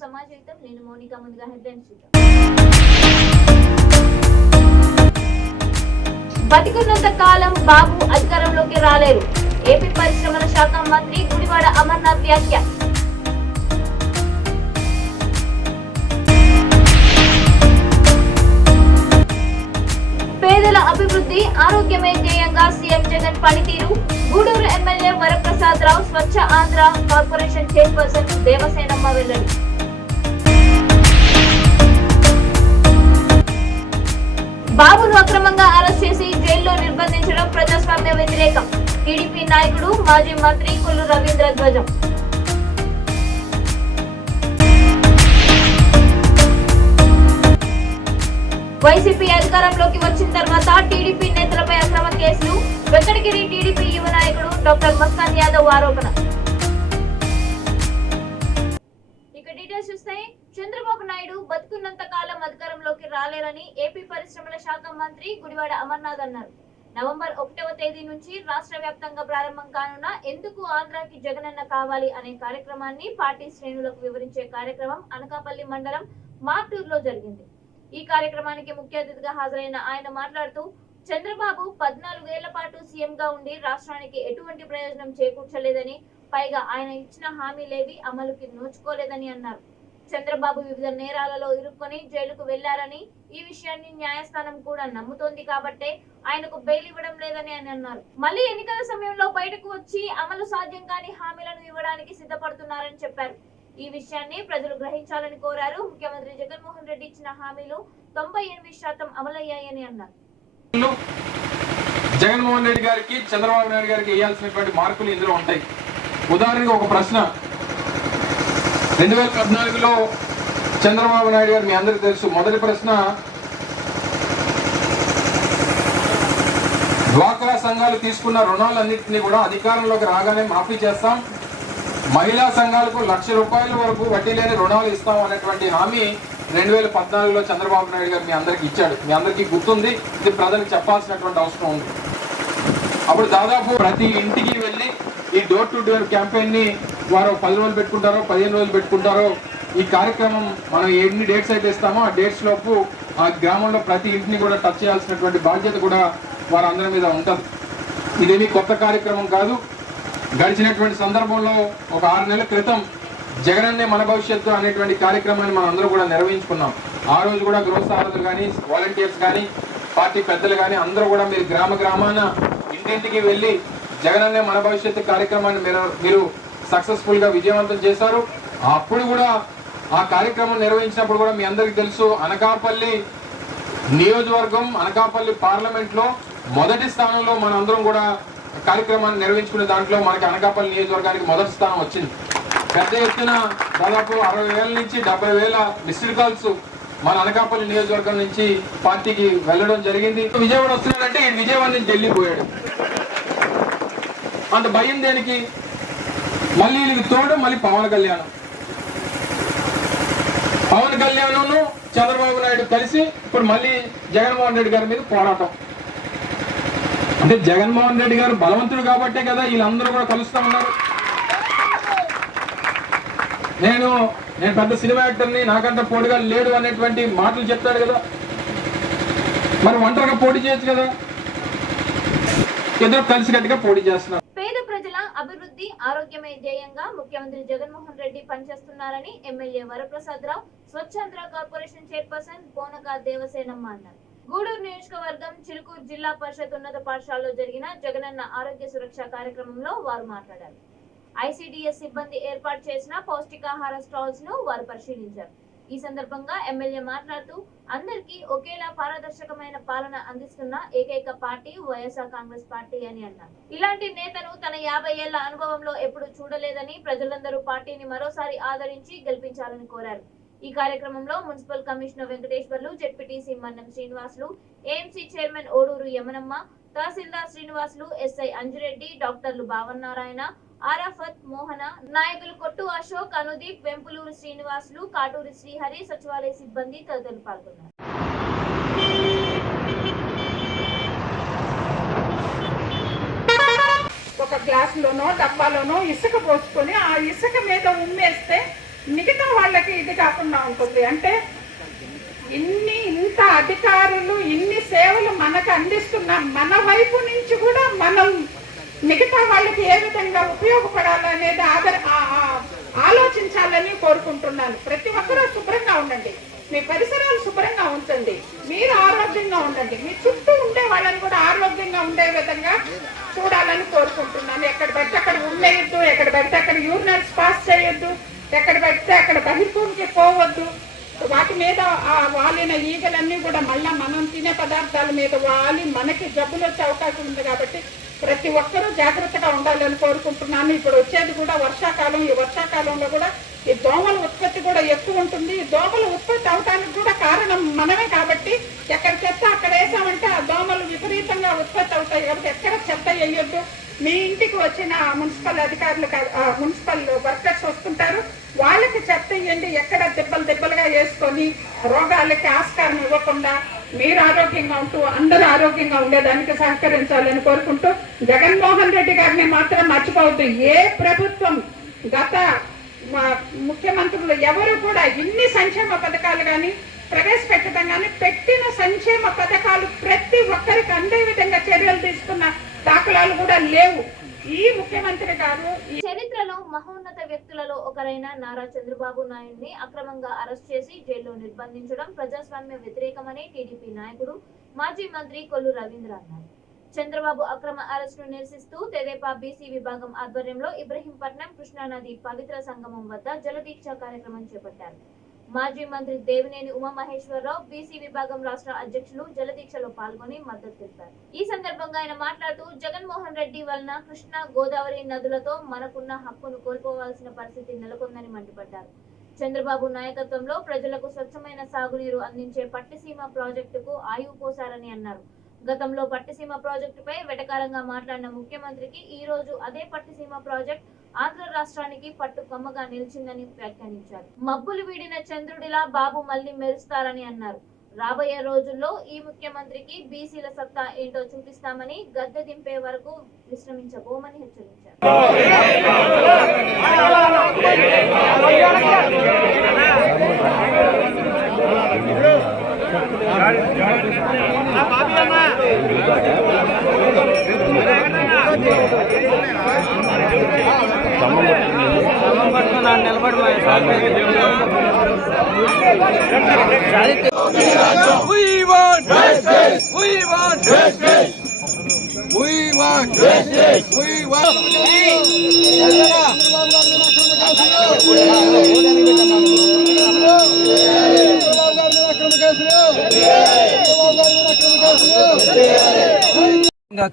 సమాజం నేను మౌనిక. ముందుగా హెడ్లైన్స్ చూద్దాం. బతికున్నంత కాలం బాబు అధికారంలోకి రాలేరు. ఏపీ పరిశ్రమల శాఖ మంత్రి గుడివాడ అమర్నాథ్ వ్యాఖ్య. పేదల అభివృద్ధి ఆరోగ్యమే ధ్యేయంగా సీఎం జగన్ పనితీరు. గూడూరు ఎమ్మెల్యే వరప్రసాద్ రావు స్వచ్ఛ ఆంధ్ర కార్పొరేషన్ చైర్పర్సన్ దేవసేనమ్మ వెల్లడి. బాబును అక్రమంగా అరెస్ట్ చేసి జైల్లో నిర్బంధించడం ప్రజాస్వామ్య వ్యతిరేకం. టీడీపీ నాయకుడు మాజీ మంత్రి కొల్లు రవీంద్ర ధ్వజం. వైసీపీ అధికారంలోకి వచ్చిన తర్వాత టీడీపీ నేతలపై అక్రమ కేసులు. వెంకటగిరి టీడీపీ యువ నాయకుడు డాక్టర్ మస్తాన్ యాదవ్ ఆరోపణ. ఇక డీటెయిల్స్ చూస్తే చంద్రబాబు నాయుడు బతుకున్నంత కాలం అధికారంలోకి రాలేరని ఏపీ పరిశ్రమల శాఖ మంత్రి గుడివాడ అమర్నాథ్ అన్నారు. నవంబర్ 1వ తేదీ నుంచి రాష్ట్ర వ్యాప్తంగా ప్రారంభం కానున్న ఎందుకు ఆంధ్రాకి జగనన్న కావాలి అనే కార్యక్రమాన్ని పార్టీ శ్రేణులకు వివరించే కార్యక్రమం అనకాపల్లి మండలం మార్టూరులో జరిగింది. ఈ కార్యక్రమానికి ముఖ్య అతిథిగా హాజరైన ఆయన మాట్లాడుతూ చంద్రబాబు 14 ఏళ్ల పాటు సీఎంగా ఉండి రాష్ట్రానికి ఎటువంటి ప్రయోజనం చేకూర్చలేదని, పైగా ఆయన ఇచ్చిన హామీలేవి అమలుకి నోచుకోలేదని అన్నారు. చంద్రబాబు వివిధ నేరాలలో ఇరుక్కొని జైలుకు వెళ్లారని, ఈ విషయాన్ని న్యాయస్థానం కూడా నమ్ముతోంది కాబట్టే ఆయనకు బెయిల్ ఇవ్వడం లేదని ఆయన అన్నారు. మళ్లీ ఎన్నికల సమయంలో బయటకు వచ్చి అమలు సాధ్యం కాని హామీలను ఇవ్వడానికి సిద్ధపడుతున్నారని చెప్పారు. ఈ విషయాన్ని ప్రజలు గ్రహించాలని కోరారు. ముఖ్యమంత్రి జగన్మోహన్ రెడ్డి ఇచ్చిన హామీలు 98% అమలయ్యాయని అన్నారు. జగన్మోహన్ రెడ్డి గారికి చంద్రబాబు నాయుడు గారికి వేయాల్సినటువంటి మార్కులు ఇందులో ఉంటాయి. ఉదాహరణకు ఒక ప్రశ్న, 2014లో చంద్రబాబు నాయుడు గారు మీ అందరికీ తెలుసు, మొదటి ప్రశ్న డ్వాక్రా సంఘాలు తీసుకున్న రుణాలన్నింటినీ కూడా అధికారంలోకి రాగానే మాఫీ చేస్తాం, మహిళా సంఘాలకు ₹1,00,000 వరకు వడ్డీ లేని రుణాలు ఇస్తాం అనేటువంటి హామీ 2014లో చంద్రబాబు నాయుడు గారు మీ అందరికి ఇచ్చాడు. మీ అందరికీ గుర్తుంది, ఇది ప్రజలకు చెప్పాల్సినటువంటి అవసరం ఉంది. అప్పుడు దాదాపు ప్రతి ఇంటికి వెళ్ళి ఈ డోర్ టు డోర్ క్యాంపెయిన్ ని వారు 10 రోజులు పెట్టుకుంటారో 15 రోజులు పెట్టుకుంటారో, ఈ కార్యక్రమం మనం ఎన్ని డేట్స్ అయితే ఇస్తామో ఆ డేట్స్ లోపు ఆ గ్రామంలో ప్రతి ఇంటిని కూడా టచ్ చేయాల్సినటువంటి బాధ్యత కూడా వారు అందరి మీద ఉంటుంది. ఇదేమి కొత్త కార్యక్రమం కాదు. గడిచినటువంటి సందర్భంలో ఒక 6 నెలల క్రితం జగనన్నే మన భవిష్యత్తు అనేటువంటి కార్యక్రమాన్ని మనం అందరూ కూడా నిర్వహించుకున్నాం. ఆ రోజు కూడా గృహ సారథులు కానీ, వాలంటీర్స్ కానీ, పార్టీ పెద్దలు కానీ అందరూ కూడా మీరు గ్రామాన ఇంటింటికి వెళ్ళి జగనన్నే మన భవిష్యత్తు కార్యక్రమాన్ని మీరు సక్సెస్ఫుల్ గా విజయవంతం చేశారు. అప్పుడు కూడా ఆ కార్యక్రమం నిర్వహించినప్పుడు కూడా మీ అందరికీ తెలుసు, అనకాపల్లి నియోజకవర్గం, అనకాపల్లి పార్లమెంట్ లో మొదటి స్థానంలో మన అందరం కూడా కార్యక్రమాన్ని నిర్వహించుకునే దాంట్లో మనకి అనకాపల్లి నియోజకవర్గానికి మొదటి స్థానం వచ్చింది. పెద్ద ఎత్తున దాదాపు 60,000 నుంచి 70,000 మిస్డ్ కాల్స్ మన అనకాపల్లి నియోజకవర్గం నుంచి పార్టీకి వెళ్ళడం జరిగింది. విజయవాడ వస్తున్నాడంటే ఈ విజయవాడ నుంచి ఢిల్లీ పోయాడు. అంత భయం దేనికి? మళ్ళీ వీళ్ళకి తోడు మళ్ళీ పవన్ కళ్యాణ్ చంద్రబాబు నాయుడు కలిసి ఇప్పుడు మళ్ళీ జగన్మోహన్ రెడ్డి గారి మీద పోరాటం. అంటే జగన్మోహన్ రెడ్డి గారు బలవంతుడు కాబట్టే కదా వీళ్ళందరూ కూడా కలుస్తా ఉన్నారు. నేను పెద్ద సినిమా యాక్టర్ని, నాకంటే పోటీగా లేడు అనేటువంటి మాటలు చెప్తాడు కదా, మరి ఒంటరిగా పోటీ చేయొచ్చు కదా, ఇద్దరు కలిసికట్టుగా పోటీ చేస్తున్నారు. పేద ప్రజల అభివృద్ధి ఆరోగ్యమే ధ్యేయంగా ముఖ్యమంత్రి జగన్మోహన్ రెడ్డి పనిచేస్తున్నారని ఎమ్మెల్యే వరప్రసాద్ రావు స్వచ్ఛాంధ్ర కార్పొరేషన్ చైర్పర్సన్ పోనక దేవసేనమ్మ అన్నారు. గూడూరు నియోజకవర్గం చిలుకూరు జిల్లా పరిషత్ ఉన్నత పాఠశాలలో జరిగిన జగనన్న ఆరోగ్య సురక్ష కార్యక్రమంలో వారు మాట్లాడారు. ఐసిడిఎస్ సిబ్బంది ఏర్పాటు చేసిన పౌష్టికాహార స్టాల్స్ ను వారు పరిశీలించారు. ఈ సందర్భంగా ఎమ్మెల్యే మాట్లాడుతూ అందరికీ ఒకేలా పారదర్శకమైన పాలన అందిస్తున్న ఏకైక పార్టీ వైఎస్ఆర్ కాంగ్రెస్ పార్టీ అని అన్నారు. ఇలాంటి నేతను తన 50 ఏళ్ల అనుభవంలో ఎప్పుడు చూడలేదని, ప్రజలందరూ పార్టీని మరోసారి ఆదరించి గెలిపించాలని కోరారు. ఈ కార్యక్రమంలో municipal commissioner Venkateswarlu, ZPTC Mannam Srinivasulu, AMC chairman Oduru Yamanamma, తహసీల్దార్ శ్రీనివాసులు, ఎస్ఐ అంజిరెడ్డి, డాక్టర్లు భావన్నారాయణ, ఆరాఫత్, మోహన, నాయకులు కొట్టు అశోక్, అనుదీప్, వెంపులూరు శ్రీనివాసులు, కాటూరి శ్రీహరి, సచివాలయ సిబ్బంది తదితరులు పాల్గొన్నారు. ఒక గ్లాసులోనో డబ్బాలోనో ఇసుక పోసుకొని ఆ ఇసుక మీద ఉమ్మేస్తే మిగతా వాళ్ళకి ఇది కాకుండా ఉంటుంది. అంటే ఇంత అధికారులు ఇన్ని సేవలు మనకు అందిస్తున్న మన వైపు నుంచి కూడా మనం మిగతా వాళ్ళకి ఏ విధంగా ఉపయోగపడాలనేది ఆలోచించాలని కోరుకుంటున్నాను. ప్రతి ఒక్కరూ శుభ్రంగా ఉండండి, మీ పరిసరాలు శుభ్రంగా ఉంచండి, మీరు ఆరోగ్యంగా ఉండండి, మీ చుట్టూ ఉండే వాళ్ళని కూడా ఆరోగ్యంగా ఉండే విధంగా చూడాలని కోరుకుంటున్నాను. ఎక్కడ పెడితే అక్కడ ఉండేయద్దు, ఎక్కడ పెడితే అక్కడ యూరినల్స్ పాస్ చేయొద్దు, ఎక్కడ పెడితే అక్కడ బహిర్భూమికి పోవద్దు. వాటి మీద వాలిన ఈగలన్నీ కూడా మళ్ళీ మనం తినే పదార్థాల మీద వాలి మనకి జబ్బులు వచ్చే అవకాశం ఉంది. కాబట్టి ప్రతి ఒక్కరూ జాగ్రత్తగా ఉండాలని కోరుకుంటున్నాను. ఇప్పుడు వచ్చేది కూడా వర్షాకాలం. ఈ వర్షాకాలంలో కూడా ఈ దోమల ఉత్పత్తి కూడా ఎక్కువ ఉంటుంది. ఈ దోమల ఉత్పత్తి అవడానికి కూడా కారణం మనమే. కాబట్టి ఎక్కడ చెత్త అక్కడ వేసామంటే ఆ దోమలు విపరీతంగా ఉత్పత్తి అవుతాయి. కాబట్టి ఎక్కడ చెత్త వేయొద్దు. మీ ఇంటికి వచ్చిన మున్సిపల్ అధికారులు, మున్సిపల్ వర్కర్స్ వస్తుంటారు, వాళ్ళకి చెత్త ఇవ్వండి. ఎక్కడ దెబ్బలుగా వేసుకొని రోగాలకి ఆస్కారం ఇవ్వకుండా మీరు ఆరోగ్యంగా ఉంటూ అందరూ ఆరోగ్యంగా ఉండేదానికి సహకరించాలని కోరుకుంటూ, జగన్మోహన్ రెడ్డి గారిని మాత్రం మర్చిపోవద్దు. ఏ ప్రభుత్వం, గత ముఖ్యమంత్రులు ఎవరు కూడా ఇన్ని సంక్షేమ పథకాలు కానీ ప్రవేశపెట్టడం కానీ, పెట్టిన సంక్షేమ పథకాలు ప్రతి ఒక్కరికి అందే విధంగా చర్యలు తీసుకున్న దాఖలాలు కూడా లేవు. ఈ ముఖ్యమంత్రి గారు చరిత్రలో మహోన్నత వ్యక్తులలో ఒకరైన నారా చంద్రబాబు నాయుడిని అక్రమంగా అరెస్ట్ చేసి జైల్లో నిర్బంధించడం ప్రజాస్వామ్య వ్యతిరేకమని టీడీపీ నాయకుడు మాజీ మంత్రి కొల్లు రవీంద్ర అన్నారు. చంద్రబాబు అక్రమ అరెస్టును నిరసిస్తూ తెదేపా బీసీ విభాగం ఆధ్వర్యంలో ఇబ్రహీంపట్నం కృష్ణానది పవిత్ర సంగమం వద్ద జలదీక్ష కార్యక్రమం చేపట్టారు. మాజీ మంత్రి దేవినేని ఉమామహేశ్వరరావు బీసీ విభాగం రాష్ట్ర అధ్యక్షులు జలదీక్షలో పాల్గొని మద్దతు తెలిపారు. ఈ సందర్భంగా ఆయన మాట్లాడుతూ, జగన్మోహన్ రెడ్డి వలన కృష్ణా, గోదావరి నదులతో మనకున్న హక్కును కోల్పోవాల్సిన పరిస్థితి నెలకొందని మండిపడ్డారు. చంద్రబాబు నాయకత్వంలో ప్రజలకు స్వచ్ఛమైన సాగునీరు అందించే పట్టిసీమ ప్రాజెక్టుకు ఆయువు పోశారని అన్నారు. గతంలో పట్టిసీమ ప్రాజెక్టుపై వెటకారంగా మాట్లాడిన ముఖ్యమంత్రికి ఈ రోజు అదే పట్టిసీమ ప్రాజెక్ట్ ఆంధ్ర రాష్ట్రానికి పట్టు కొమ్మగా నిలిచిందని వ్యాఖ్యానించారు. మబ్బులు వీడిన చంద్రుడిలా బాబు మళ్లీ మెరుస్తారని అన్నారు. రాబోయే రోజుల్లో ఈ ముఖ్యమంత్రికి బీసీల సత్తా ఏంటో చూపిస్తామని, గద్దె దింపే వరకు విశ్రమించబోమని హెచ్చరించారు.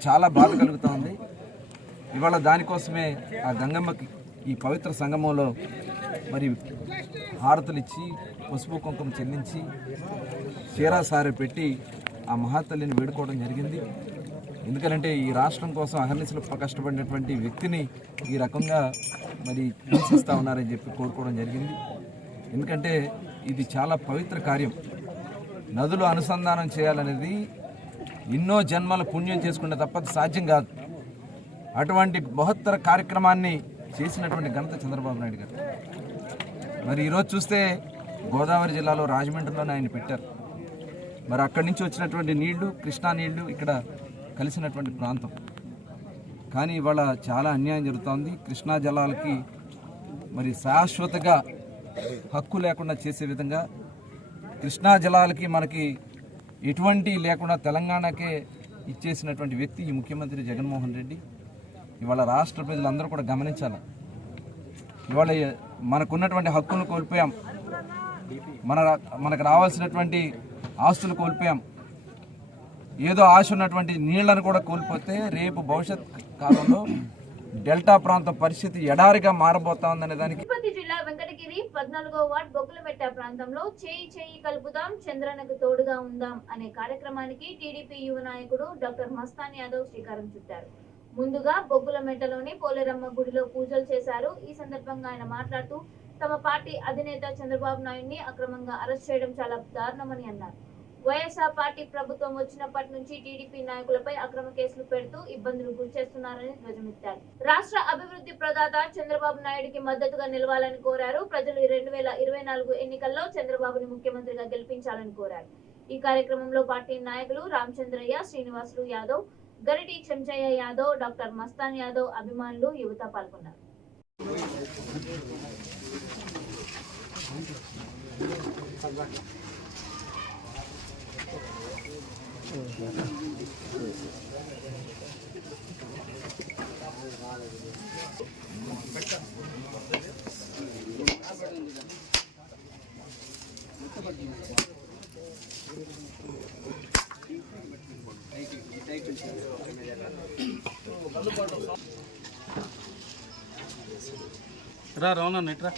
చాలా బాధ కలుగుతూ ఉంది. ఇవాళ దానికోసమే ఆ గంగమ్మకి ఈ పవిత్ర సంగమంలో మరి హారతులు ఇచ్చి పసుపు కుంకుమ చెల్లించి చీరాసారి పెట్టి ఆ మహాతల్లిని వేడుకోవడం జరిగింది. ఎందుకంటే ఈ రాష్ట్రం కోసం అహర్నిశలు కష్టపడినటువంటి వ్యక్తిని ఈ రకంగా మరి హింసిస్తూ ఉన్నారని చెప్పి కోరుకోవడం జరిగింది. ఎందుకంటే ఇది చాలా పవిత్ర కార్యం. నదులు అనుసంధానం చేయాలనేది ఎన్నో జన్మల పుణ్యం చేసుకుంటే తప్ప సాధ్యం కాదు. అటువంటి బృహత్తర కార్యక్రమాన్ని చేసినటువంటి ఘనత చంద్రబాబు నాయుడు గారు. మరి ఈరోజు చూస్తే గోదావరి జిల్లాలో రాజమండ్రిలోనే ఆయన పెట్టారు. మరి అక్కడి నుంచి వచ్చినటువంటి నీళ్లు కృష్ణా నీళ్లు ఇక్కడ కలిసినటువంటి ప్రాంతం. కానీ ఇవాళ చాలా అన్యాయం జరుగుతోంది. కృష్ణా జలాలకి మరి శాశ్వతగా హక్కు లేకుండా చేసే విధంగా, కృష్ణా జలాలకి మనకి ఎటువంటి లేకుండా తెలంగాణకే ఇచ్చేసినటువంటి వ్యక్తి ఈ ముఖ్యమంత్రి జగన్మోహన్ రెడ్డి. ఇవాళ రాష్ట్ర ప్రజలందరూ కూడా గమనించాలి. ఇవాళ మనకున్నటువంటి హక్కులను కోల్పోయాం, మనకు రావాల్సినటువంటి ఆస్తులు కోల్పోయాం, ఏదో ఆశ ఉన్నటువంటి నీళ్లను కూడా కోల్పోతే రేపు భవిష్యత్ కాలంలో డెల్టా ప్రాంతం పరిస్థితి ఎడారిగా మారబోతా ఉందనే దానికి తిరుపతి జిల్లా వెంకటగిరి 14వ వార్డ్ బొగ్గులమెట్ట ప్రాంతంలో చేయి చేయి కలుపుదాం, చంద్రన్నకు తోడుగా ఉందాం అనే కార్యక్రమానికి టీడీపీ యువ నాయకుడు డాక్టర్ మస్తాన్ యాదవ్ శ్రీకారం చుట్టారు. ముందుగా బొగ్గులమెట్టలోని పోలేరమ్మ గుడిలో పూజలు చేశారు. ఈ సందర్భంగా ఆయన మాట్లాడుతూ, తమ పార్టీ అధినేత చంద్రబాబు నాయుడిని అక్రమంగా అరెస్ట్ చేయడం చాలా దారుణమని అన్నారు. వైఎస్ఆర్ పార్టీ ప్రభుత్వం వచ్చినప్పటి నుంచి టీడీపీ నాయకులపై అక్రమ కేసులు పెడుతూ ఇబ్బందులు గురిచేస్తున్నారని ధ్వజమెత్తారు. రాష్ట్ర అభివృద్ధి ప్రదాత చంద్రబాబు నాయుడుకి మద్దతుగా నిలవాలని కోరారు. ప్రజలు 2024 ఎన్నికల్లో చంద్రబాబుని ముఖ్యమంత్రిగా గెలిపించాలని కోరారు. ఈ కార్యక్రమంలో పార్టీ నాయకులు రామచంద్రయ్య, శ్రీనివాసులు యాదవ్, గరిటి చెంచయ్య యాదవ్, డాక్టర్ మస్తాన్ యాదవ్, అభిమానులు, యువత పాల్గొన్నారు. రా రౌనా నెట్రా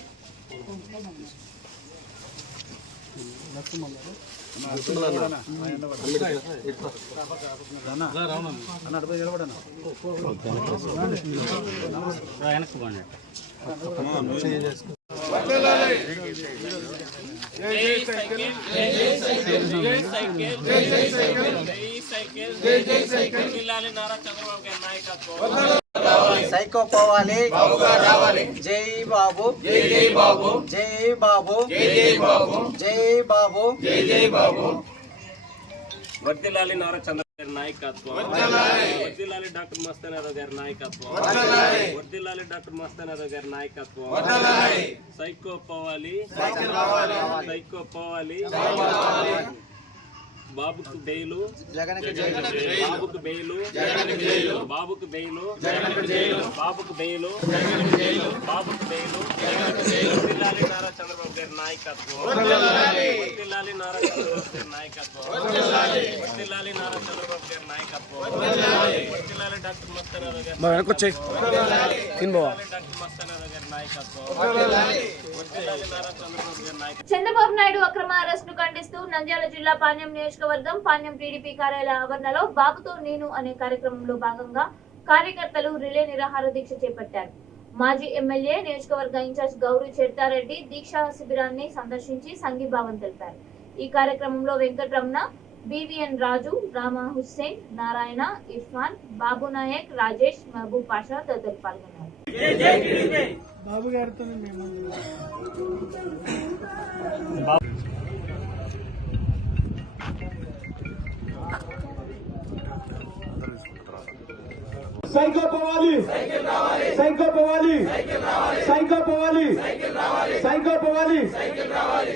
వెనక్కి బాగా సైకో పోవాలి జై బాబు జై బాబు జై బాబు జై బాబు జై బాబు జై బాబు. వర్ధిల్లాలి నారా చంద్రబాబు గారి నాయకత్వం, వర్ధిల్లాలి డాక్టర్ మస్తాన్ యాదవ్ గారి నాయకత్వం, వర్ధిల్లాలి డాక్టర్ మస్తాన్ యాదవ్ గారి నాయకత్వం. సైకో పోవాలి సైకో పోవాలి. బాబుకు బెయిలు జగన్కు జైలు, బాబుకు బెయిలు జగన్కు జైలు, బాబుకు బెయిలు జగన్కు జైలు, బాబుకు బెయిలు జగన్కు జైలు, బాబుకు బెయిలు జగన్కు జైలు. వర్ధిల్లాలి నారా చంద్రబాబు గారి నాయకత్వం, వర్ధిల్లాలి నారా చంద్రబాబు గారి నాయకత్వం, వర్ధిల్లాలి నారా చంద్రబాబు గారి నాయకత్వం, వర్ధిల్లాలి డాక్టర్ మస్తాన్ యాదవ్ గారి డాక్టర్ మస్తాన్ యాదవ్ గారి నాయకత్వం, వర్ధిల్లాలి నారా చంద్రబాబు గారి నాయకత్వం. చంద్రబాబు నాయుడు అక్రమ అరెస్టును ఖండిస్తూ నంద్యాల జిల్లా పాణ్యం నియోజకవర్గం పాణ్యం టీడీపీ కార్యాలయ ఆవరణలో బాబుతో నేను అనే కార్యక్రమంలో భాగంగా కార్యకర్తలు రిలే నిరాహార దీక్ష చేపట్టారు. మాజీ ఎమ్మెల్యే నియోజకవర్గ ఇన్ఛార్జ్ గౌరీ చెర్తారెడ్డి దీక్షా శిబిరాన్ని సందర్శించి సంఘీభావం తెలిపారు. ఈ కార్యక్రమంలో వెంకటరమణ, బివిఎన్ రాజు, రామా హుస్సేన్, నారాయణ, ఇర్ఫాన్, బాబు నాయక్, రాజేష్, మహబూబ్ పాషా తదితరులు పాల్గొన్నారు. సైకో పోవాలి సైకో పోవాలి సైకో పోవాలి సైకో పోవాలి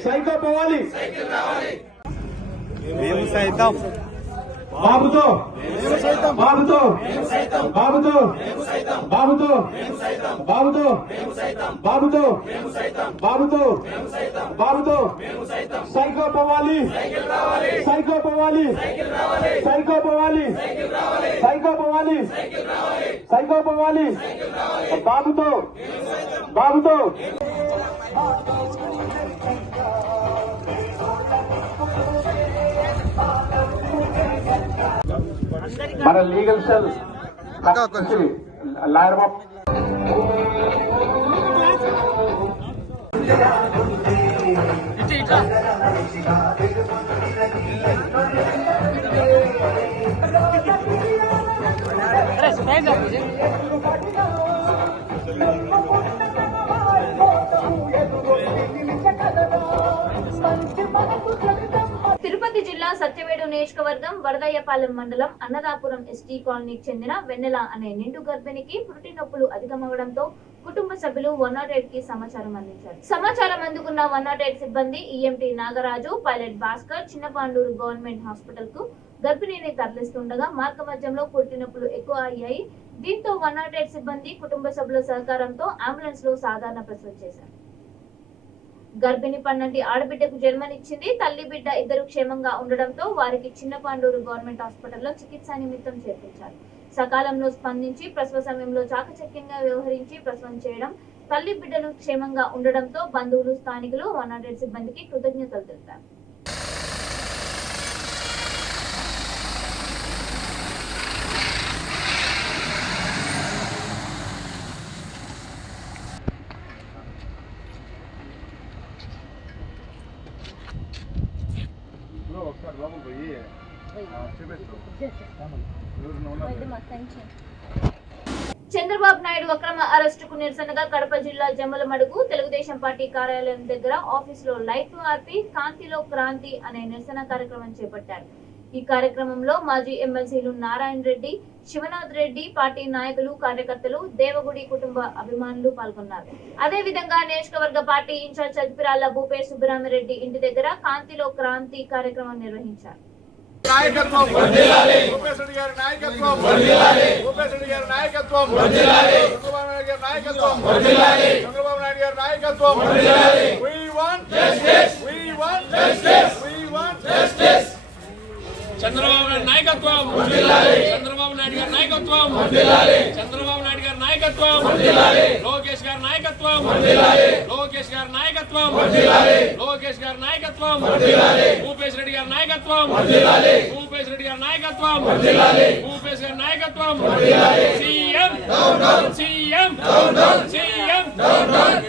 సైకో పోవాలి. మేము సైతం బాబుతో బాబుతో బాబుతో బాబుతో బాబుతో బాబుతో బాబుతో బాబుతో సైకో పోవాలి సైకో పోవాలి సైకో పోవాలి సైకో పోవాలి సైకో పోవాలి బాబుతో బాబుతో. మన లీగల్ సెల్ లాయర్ బాబు తిరుపతి జిల్లా సత్యవేడు నియోజకవర్గం వరదయ్యపాలెం మండలం అన్నదాపురం ఎస్టీ కాలనీకి చెందిన వెన్నెల అనే నిండు గర్భిణికి పురిటి నొప్పులు అధికమవడంతో కుటుంబ సభ్యులు 108 కి సమాచారం అందించారు. సమాచారం అందుకున్న 108 సిబ్బంది EMT Nagaraju, pilot Bhaskar Chinnapanduru government hospital కు గర్భిణిని తరలిస్తుండగా మార్గ మధ్యంలో పురిటి నొప్పులు ఎక్కువ అయ్యాయి. దీంతో 108 సిబ్బంది కుటుంబ సభ్యుల సహకారంతో అంబులెన్స్ లో సాధారణ ప్రసవం చేశారు. గర్భిణి పన్నంటి ఆడబిడ్డకు జన్మనిచ్చింది. తల్లి బిడ్డ ఇద్దరు క్షేమంగా ఉండడంతో వారికి చిన్నపాండూరు గవర్నమెంట్ హాస్పిటల్లో చికిత్స నిమిత్తం చేర్పించారు. సకాలంలో స్పందించి ప్రసవ సమయంలో చాకచక్యంగా వ్యవహరించి ప్రసవం చేయడం, తల్లి బిడ్డలు క్షేమంగా ఉండడంతో బంధువులు, స్థానికులు 108 సిబ్బందికి కృతజ్ఞతలు తెలిపారు. చంద్రబాబు నాయుడు అక్రమ అరెస్టుకు నిరసనగా కడప జిల్లా జమ్మలమడుగు తెలుగుదేశం పార్టీ కార్యాలయం దగ్గర ఆఫీసులో లైట్లు ఆర్పి కాంతిలో క్రాంతి అనే నిరసన కార్యక్రమం చేపట్టారు. ఈ కార్యక్రమంలో మాజీ ఎమ్మెల్సీలు నారాయణ రెడ్డి, శివనాథ్ రెడ్డి, పార్టీ నాయకులు, కార్యకర్తలు, దేవగుడి కుటుంబ అభిమానులు పాల్గొన్నారు. అదే విధంగా నియోజకవర్గ పార్టీ ఇన్ఛార్జ్ అధిపిరాల భూపేశ్ సుబ్బరామిరెడ్డి ఇంటి దగ్గర కాంతిలో క్రాంతి కార్యక్రమం నిర్వహించారు. నాయకత్వం వర్ధిల్లాలి భూపేశ్ రెడ్డి గారి నాయకత్వం వర్ధిల్లాలి భూపేశ్ రెడ్డి గారి నాయకత్వం వర్ధిల్లాలి చంద్రబాబు నాయుడు గారి నాయకత్వం వర్ధిల్లాలి చంద్రబాబు నాయుడు గారి నాయకత్వం వర్ధిల్లాలి we want justice Chandrababu Naidu నాయకత్వం వర్ధిల్లాలి చంద్రబాబు నాయుడు గారి నాయకత్వం వర్ధిల్లాలి చంద్రబాబు నాయుడు గారి నాయకత్వం వర్ధిల్లాలి లోకేష్ గారి నాయకత్వం వర్ధిల్లాలి లోకేష్ గారి నాయకత్వం వర్ధిల్లాలి లోకేష్ గారి నాయకత్వం వర్ధిల్లాలి భూపేశ్ రెడ్డి గారి నాయకత్వం వర్ధిల్లాలి భూపేశ్ రెడ్డి గారి నాయకత్వం వర్ధిల్లాలి భూపేశ్ గారి నాయకత్వం వర్ధిల్లాలి CM down down CM down down CM down down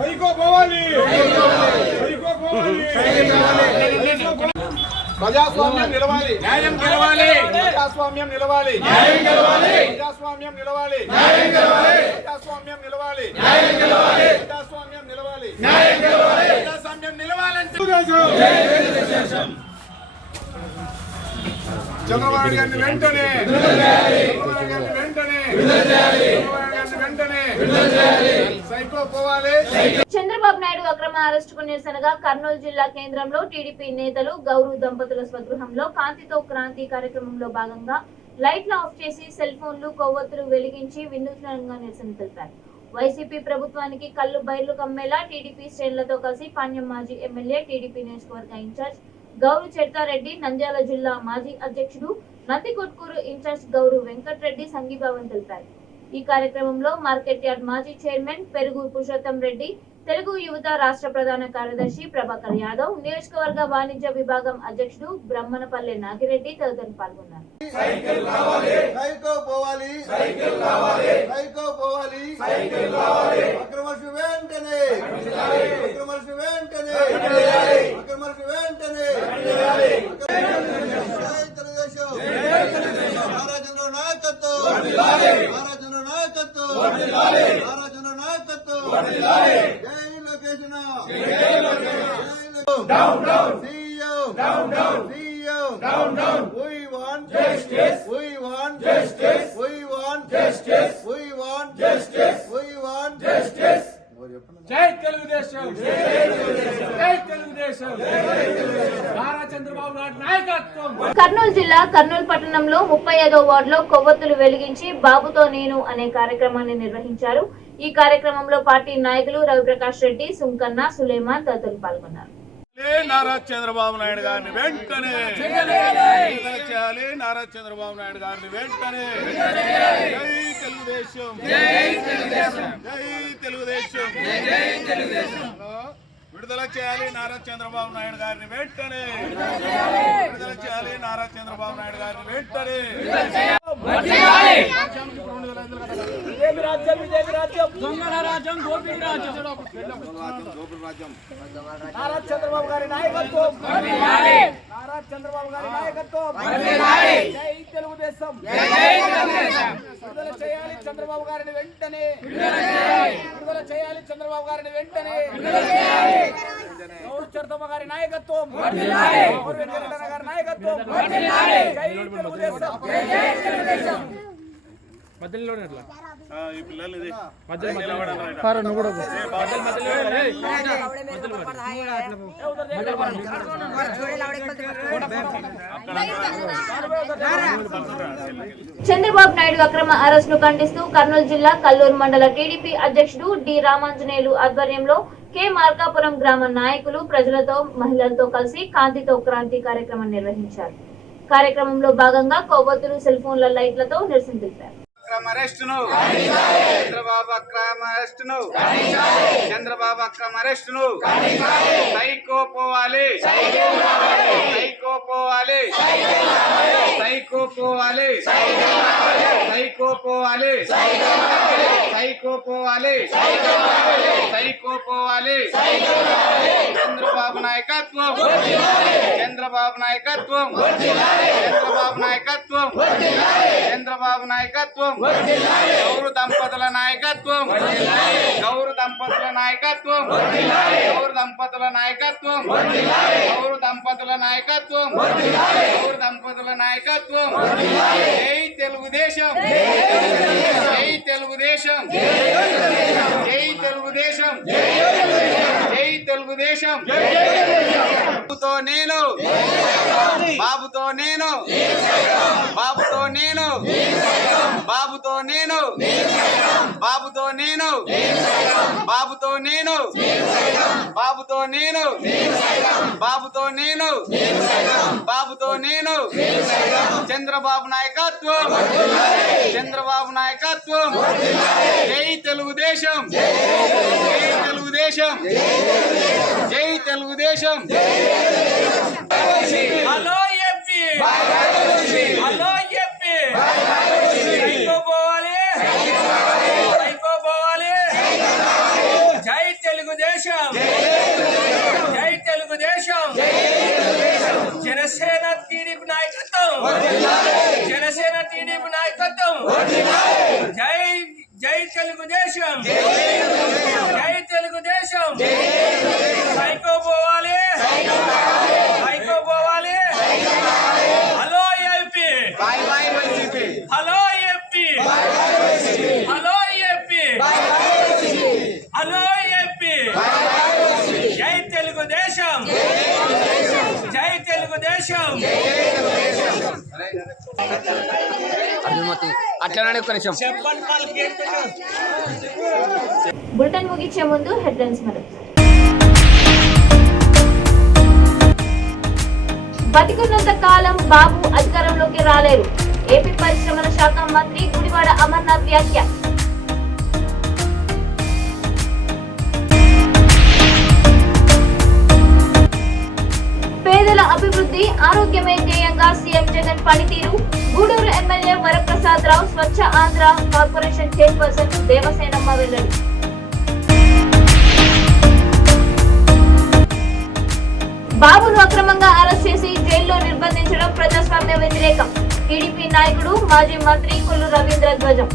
psycho పోవాలి సైకో పోవాలి ప్రజాస్వామ్యం నిలవాలి న్యాయం గెలవాలి ప్రజాస్వామ్యం నిలవాలి న్యాయం గెలవాలి ప్రజాస్వామ్యం నిలవాలి న్యాయం గెలవాలి ప్రజాస్వామ్యం నిలవాలి న్యాయం గెలవాలి ప్రజాస్వామ్యం నిలవాలి న్యాయం గెలవాలి ప్రజాస్వామ్యం నిలవాలంటే చంద్రబాబు నాయుడు గారిని వెంటనే సైకో పోవాలి. చంద్రబాబు నాయుడు అక్రమ అరెస్టుకు నిరసనగా కర్నూలు జిల్లా కేంద్రంలో టీడీపీ నేతలు గౌరు దంపతుల స్వగృహంలో కాంతితో క్రాంతి కార్యక్రమంలో భాగంగా లైట్లు ఆఫ్ చేసి సెల్ ఫోన్లు, కొవ్వొత్తులు వెలిగించి వినూత్నంగా నిరసన తెలిపారు. వైసీపీ ప్రభుత్వానికి కళ్ళు బైర్లు కమ్మేలా టీడీపీ శ్రేణులతో కలిసి పాణ్యం మాజీ ఎమ్మెల్యే, టీడీపీ నియోజకవర్గ ఇన్ఛార్జ్ గౌరు చెర్తారెడ్డి, నంద్యాల జిల్లా మాజీ అధ్యక్షుడు, నందికొట్కూరు ఇన్ఛార్జ్ గౌరు వెంకటరెడ్డి సంఘీభావం తెలిపారు. ఈ కార్యక్రమంలో మార్కెట్ యార్డ్ మాజీ చైర్మన్ పెరుగు పురుషోత్తం రెడ్డి, తెలుగు యువత రాష్ట్ర ప్రధాన కార్యదర్శి ప్రభాకర్ యాదవ్, నియోజకవర్గ వాణిజ్య విభాగం అధ్యక్షుడు బ్రహ్మణపల్లె నాగిరెడ్డి తదితరులు పాల్గొన్నారు. Down, down, CEO, down, down, CEO, down, down. We want justice. We want justice. We want justice. We want justice. We want justice. జై తెలుగుదేశం జై తెలుగుదేశం జై తెలుగుదేశం నారా చంద్రబాబు నాయుడు నాయకత్వం. కర్నూలు జిల్లా కర్నూలు పట్టణంలో 35వ వార్డులో కొవ్వొత్తులు వెలిగించి బాబుతో నేను అనే కార్యక్రమాన్ని నిర్వహించారు. ఈ కార్యక్రమంలో పార్టీ నాయకులు రవిప్రకాష్ రెడ్డి, సుంకన్న, సులేమాన్ తదితరులు పాల్గొన్నారు. నారా చంద్రబాబు నాయుడు గారిని వెంటనే చేయాలి. నారా చంద్రబాబు నాయుడు గారిని వెంటనే జై తెలుగుదేశం జై తెలుగుదేశం జై తెలుగుదేశం జై తెలుగుదేశం విడుదల చేయాలి. నారా చంద్రబాబు నాయుడు గారిని వెంటనే విడుదల చేయాలి. నారా చంద్రబాబు నాయుడు గారిని వెంటనే నారా చంద్రబాబు గారి నాయకత్వం నారా చంద్రబాబు గారి నాయకత్వం జై తెలుగుదేశం విడుదల చేయాలి చంద్రబాబు గారిని వెంటనే విడుదల చేయాలి చంద్రబాబు గారిని వెంటనే గౌరవ చర్తమ్మ గారి నాయకత్వం గౌరవ వెంకటరమణ గారి నాయకత్వం జై తెలుగుదేశం జై తెలుగుదేశం. మధ్యలో ఈ పిల్లలు చంద్రబాబు నాయుడు అక్రమ అరెస్టును ఖండిస్తూ కర్నూలు జిల్లా కల్లూరు మండల టీడీపీ అధ్యక్షుడు డి రామాంజనేయులు ఆధ్వర్యంలో కె మార్కాపురం గ్రామ నాయకులు ప్రజలతో, మహిళలతో కలిసి కాంతితో క్రాంతి కార్యక్రమం నిర్వహించారు. కార్యక్రమంలో భాగంగా కొవ్వొత్తులు, సెల్ ఫోన్ల లైట్లతో నిరసన తెలిపారు. చంద్రబాబు అక్రమ అరెస్టును చంద్రబాబు అక్రమ అరెస్టును సైకో పోవాలి సైకో పోవాలి సైకో పోవాలి సైకో పోవాలి సైకో పోవాలి సైకో పోవాలి చంద్రబాబు నాయకత్వం చంద్రబాబు నాయకత్వం చంద్రబాబు నాయకత్వం చంద్రబాబు నాయకత్వం గౌరు దంపతుల నాయకత్వం గౌరు దంపతుల నాయకత్వం గౌరు దంపతుల నాయకత్వం గౌరు దంపతుల నాయకత్వం గౌరు దంపతుల నాయకత్వం జై తెలుగుదేశం జై తెలుగుదేశం జై తెలుగుదేశం జై తెలుగుదేశం బాబుతో నేను బాబుతో నేను బాబుతో నేను బాబుతో నేను బాబుతో నేను బాబుతో నేను బాబుతో నేను బాబుతో నేను బాబుతో నేను చంద్రబాబు నాయకత్వం చంద్రబాబు నాయకత్వం జై తెలుగుదేశం జై తెలుగుదేశం జై Telugu Desam hello AP hello AP psycho పోవాలి సైకో పోవాలి జై తెలుగుదేశం జై తెలుగుదేశం జనసేన టీడీపీ నాయకత్వం జనసేన టీడీపీ నాయకత్వం జై జై తెలుగుదేశం జై తెలుగుదేశం సైకో పోవాలి సైకో పోవాలి hello AP hello AP hello AP hello AP జై తెలుగుదేశం జై తెలుగుదేశం బులెటిన్ ముగించే ముందు హెడ్లైన్స్ మరొకసారి. బతికున్నంత కాలం బాబు అధికారంలోకి రాలేరు. ఏపీ పరిశ్రమల శాఖ మంత్రి గుడివాడ అమర్నాథ్ వ్యాఖ్య. పేదల అభివృద్ధి ఆరోగ్యమే ధ్యేయంగా సీఎం జగన్ పనితీరు. గూడూరు ఎమ్మెల్యే వరప్రసాద్ రావు స్వచ్ఛ ఆంధ్ర కార్పొరేషన్ చైర్పర్సన్ దేవసేనమ్మ వెల్లడి. బాబును అక్రమంగా అరెస్ట్ చేసి జైల్లో నిర్బంధించడం ప్రజాస్వామ్య వ్యతిరేకం. టీడీపీ నాయకుడు మాజీ మంత్రి కొల్లు రవీంద్ర ధ్వజం.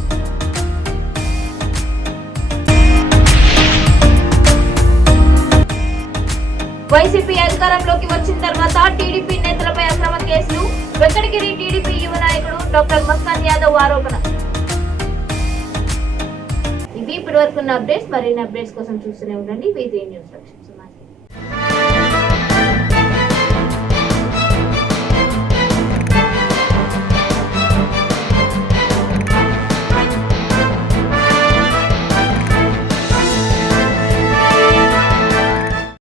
వైసీపీ అధికారంలోకి వచ్చిన తర్వాత టీడీపీ నేతలపై అక్రమ కేసులు. వెంకటగిరి టీడీపీ యువ నాయకుడు డాక్టర్ మస్తాన్ యాదవ్ ఆరోపణ. ఇవి ఇప్పటి వరకు ఉన్న అప్డేట్స్. మరిన్ని అప్డేట్స్ కోసం చూస్తూనే ఉండండి V3 న్యూస్.